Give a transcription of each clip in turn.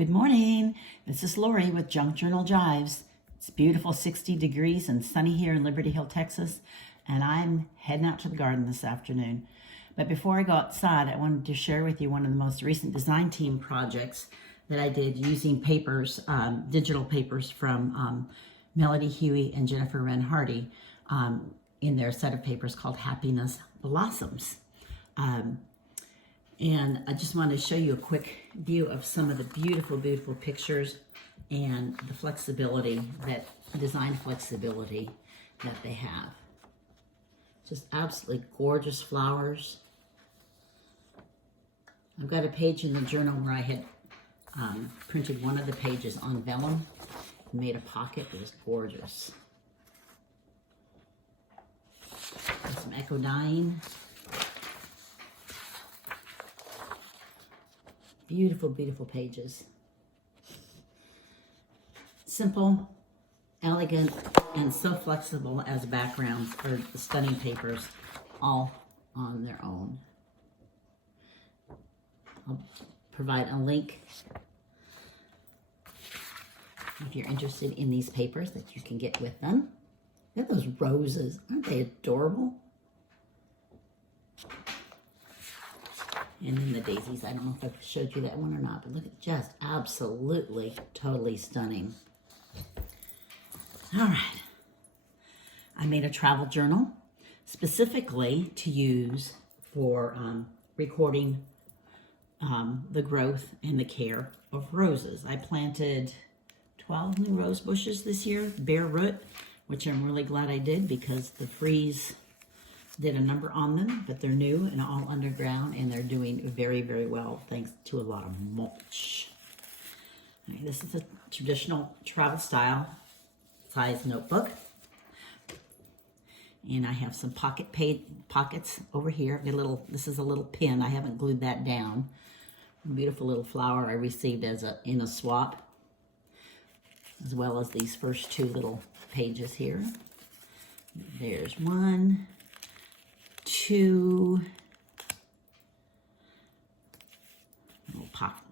Good morning. This is Lori with Junk Journal Jives. It's beautiful 60 degrees and sunny here in Liberty Hill, Texas, and I'm heading out to the garden this afternoon. But before I go outside, I wanted to share with you one of the most recent design team projects that I did using papers, digital papers from Melody Huey and Jennifer Wren Hardy in their set of papers called Happiness Blossoms. And I just wanted to show you a quick view of some of the beautiful, beautiful pictures and the flexibility, that design flexibility that they have. Just absolutely gorgeous flowers. I've got a page in the journal where I had printed one of the pages on vellum and made a pocket. It was gorgeous. Some echo dyeing. Beautiful, beautiful pages. Simple, elegant, and so flexible as backgrounds for the stunning papers, all on their own. I'll provide a link if you're interested in these papers that you can get with them. Look at those roses. Aren't they adorable? And then the daisies, I don't know if I showed you that one or not, but look at just absolutely, totally stunning. All right. I made a travel journal specifically to use for recording the growth and the care of roses. I planted 12 new rose bushes this year, bare root, which I'm really glad I did because the freeze did a number on them, but they're new and all underground, and they're doing very, very well thanks to a lot of mulch. Okay, this is a traditional travel style size notebook, and I have some pockets over here. This is a little pin. I haven't glued that down. A beautiful little flower I received in a swap, as well as these first two little pages here. There's one. Two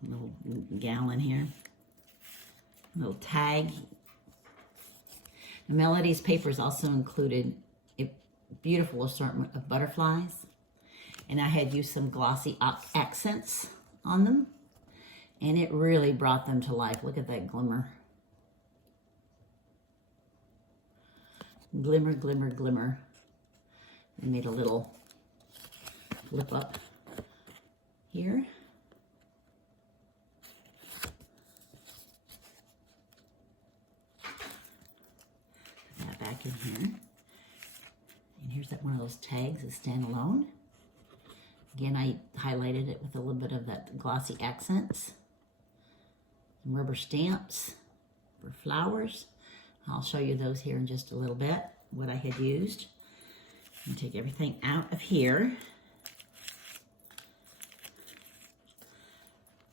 little gallon here, little tag. The Melody's papers also included a beautiful assortment of butterflies, and I had used some glossy accents on them, and it really brought them to life. Look at that glimmer. Glimmer, glimmer, glimmer. I made a little flip up here. Put that back in here. And here's that one of those tags, a standalone. Again, I highlighted it with a little bit of that glossy accents. Some rubber stamps for flowers. I'll show you those here in just a little bit, what I had used. And take everything out of here.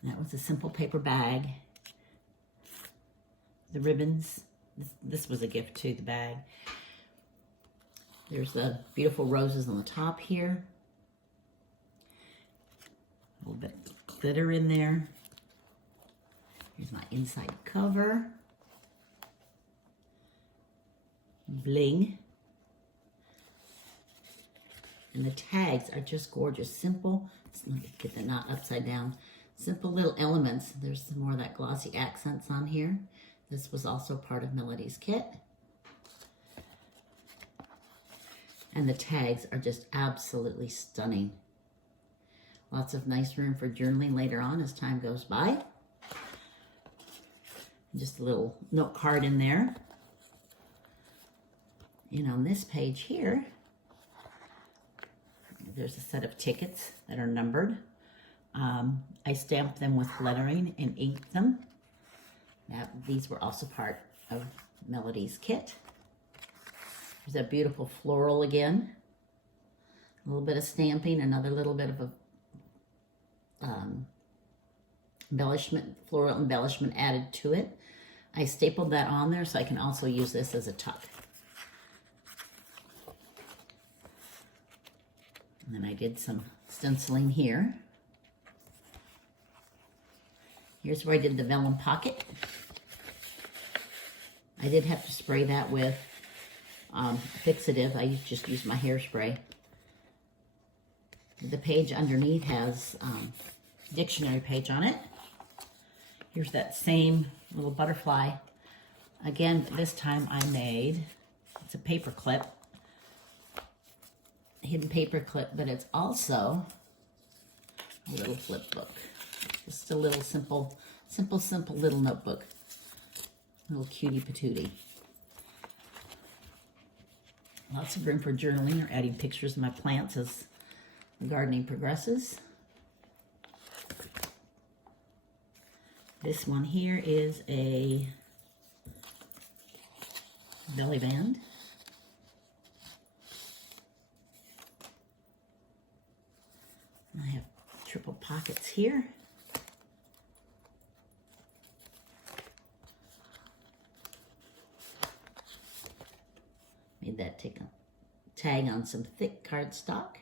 That was a simple paper bag. The ribbons, this was a gift too, the bag. There's the beautiful roses on the top here. A little bit of glitter in there. Here's my inside cover. Bling. And the tags are just gorgeous. Simple. Let me get the knot upside down. Simple little elements. There's some more of that glossy accents on here. This was also part of Melody's kit. And the tags are just absolutely stunning. Lots of nice room for journaling later on as time goes by. Just a little note card in there. And on this page here, there's a set of tickets that are numbered. I stamped them with lettering and inked them. Now, these were also part of Melody's kit. There's a beautiful floral again. A little bit of stamping, another little bit of a embellishment, floral embellishment added to it. I stapled that on there so I can also use this as a tuck. And then I did some stenciling here. Here's where I did the vellum pocket. I did have to spray that with fixative. I just used my hairspray. The page underneath has dictionary page on it. Here's that same little butterfly. Again, this time I made, it's a paper clip, a hidden paper clip, but it's also a little flip book. Just a little simple little notebook. Little cutie patootie. Lots of room for journaling or adding pictures of my plants as the gardening progresses. This one here is a belly band. I have triple pockets here. Made that take a tag on some thick cardstock.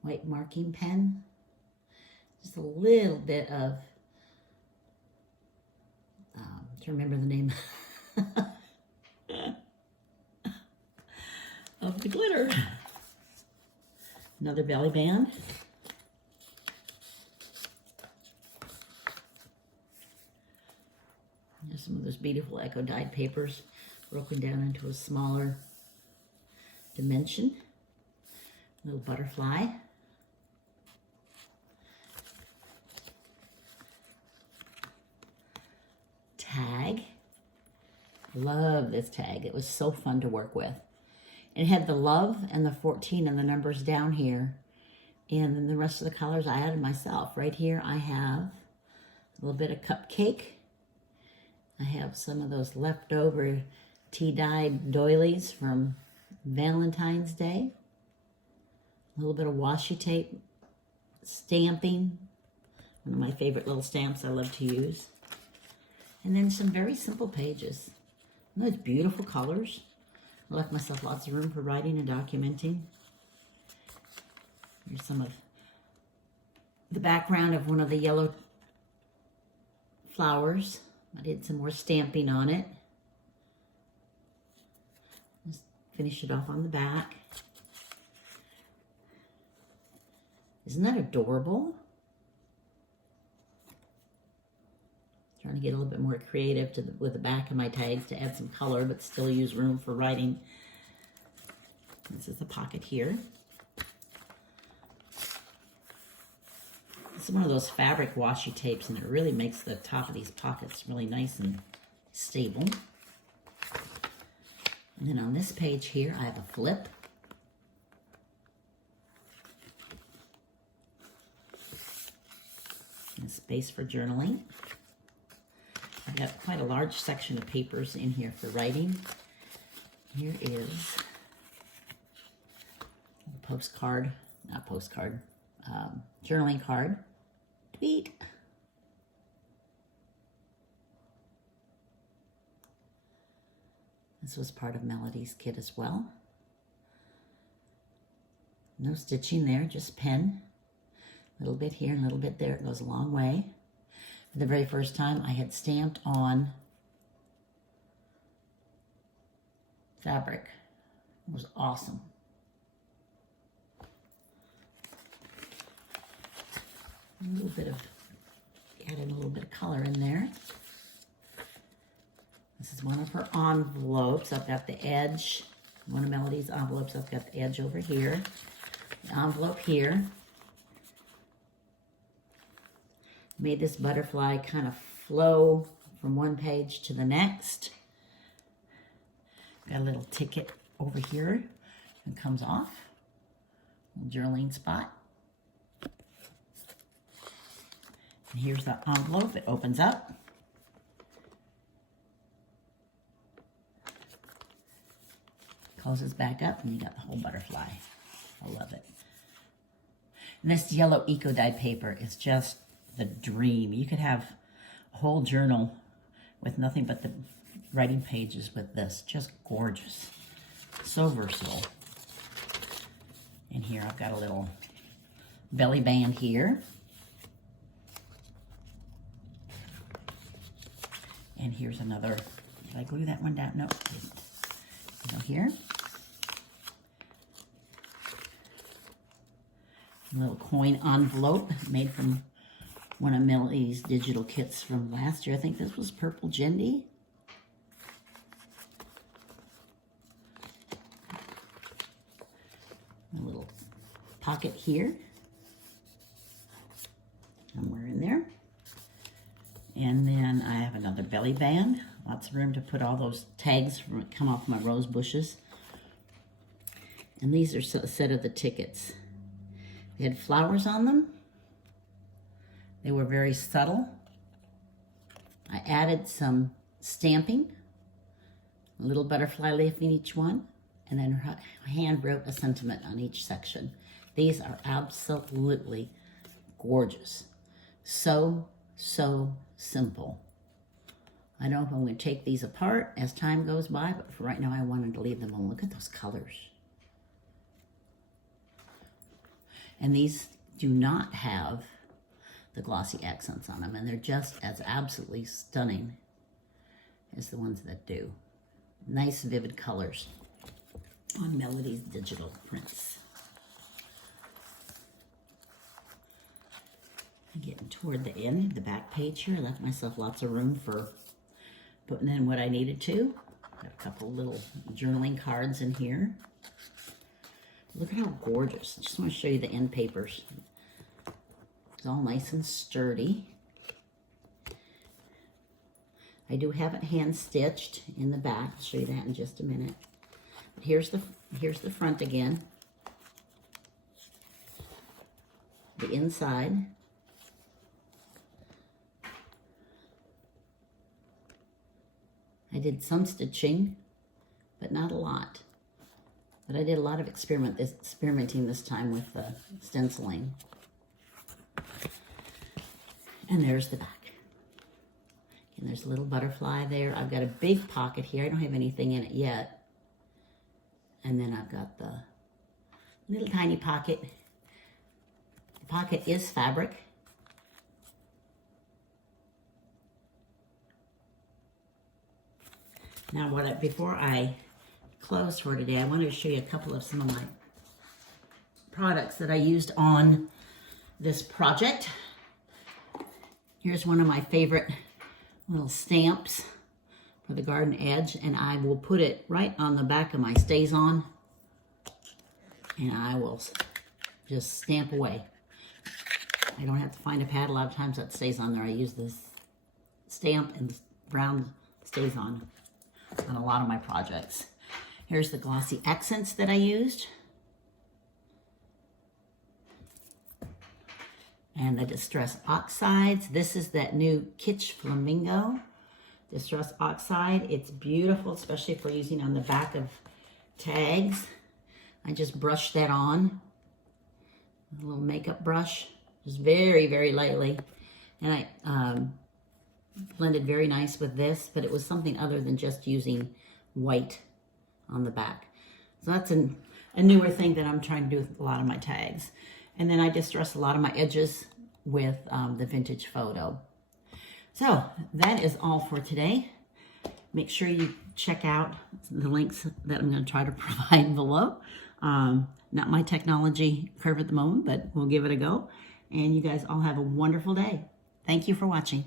White marking pen. Just a little bit of, to remember the name of the glitter. Another belly band. There's some of those beautiful eco dyed papers broken down into a smaller dimension. Little butterfly. Tag. Love this tag. It was so fun to work with. It had the love and the 14 and the numbers down here. And then the rest of the colors I added myself. Right here I have a little bit of cupcake. I have some of those leftover tea-dyed doilies from Valentine's Day. A little bit of washi tape, stamping. One of my favorite little stamps I love to use. And then some very simple pages. And those beautiful colors. I left myself lots of room for writing and documenting. Here's some of the background of one of the yellow flowers. I did some more stamping on it. Just finish it off on the back. Isn't that adorable? Trying to get a little bit more creative with the back of my tags to add some color, but still use room for writing. This is the pocket here. It's one of those fabric washi tapes, and it really makes the top of these pockets really nice and stable. And then on this page here, I have a flip. And space for journaling. I've got quite a large section of papers in here for writing. Here is a postcard, not postcard, journaling card. Tweet. This was part of Melody's kit as well. No stitching there, just pen. A little bit here, a little bit there. It goes a long way. For the very first time, I had stamped on fabric. It was awesome. A little bit of, adding a little bit of color in there. This is one of her envelopes. I've got the edge. One of Melody's envelopes, I've got the edge over here. The envelope here. Made this butterfly kind of flow from one page to the next. Got a little ticket over here that comes off. Little journaling spot. And here's the envelope. It opens up. Closes back up, and you got the whole butterfly. I love it. And this yellow eco dye paper is just the dream. You could have a whole journal with nothing but the writing pages with this. Just gorgeous. So versatile. And here I've got a little belly band here. And here's another, did I glue that one down? No, I didn't. Go here. A little coin envelope made from one of Melody's digital kits from last year. I think this was Purple Jindy. A little pocket here. Somewhere in there. And then I have another belly band. Lots of room to put all those tags from come off my rose bushes. And these are a set of the tickets. They had flowers on them. They were very subtle. I added some stamping, a little butterfly leaf in each one, and then hand wrote a sentiment on each section. These are absolutely gorgeous. So simple. I don't know if I'm going to take these apart as time goes by, but for right now I wanted to leave them alone. Look at those colors. And these do not have the glossy accents on them, and they're just as absolutely stunning as the ones that do. Nice vivid colors on Melody's digital prints. I'm getting toward the end of the back page here. I left myself lots of room for putting in what I needed to. Got a couple little journaling cards in here. Look at how gorgeous. I just want to show you the end papers. It's all nice and sturdy. I do have it hand stitched in the back. I'll show you that in just a minute. But here's the front again. The inside. I did some stitching, but not a lot. But I did a lot of experimenting this time with the stenciling. And there's the back. And there's a little butterfly there. I've got a big pocket here. I don't have anything in it yet. And then I've got the little tiny pocket. The pocket is fabric. Now, before I close for today, I wanted to show you a couple of some of my products that I used on this project. Here's one of my favorite little stamps for the garden edge, and I will put it right on the back of my StazOn, and I will just stamp away. I don't have to find a pad. A lot of times that stays on there. I use this stamp and brown StazOn on a lot of my projects. Here's the glossy accents that I used. And the Distress Oxides. This is that new Kitsch Flamingo Distress Oxide. It's beautiful, especially if we're using on the back of tags. I just brushed that on. A little makeup brush. Just very, very lightly. And I blended very nice with this, but it was something other than just using white on the back. So that's a newer thing that I'm trying to do with a lot of my tags. And then I distress a lot of my edges with the Vintage Photo. So that is all for today. Make sure you check out the links that I'm going to try to provide below. Not my technology curve at the moment, but we'll give it a go. And you guys all have a wonderful day. Thank you for watching.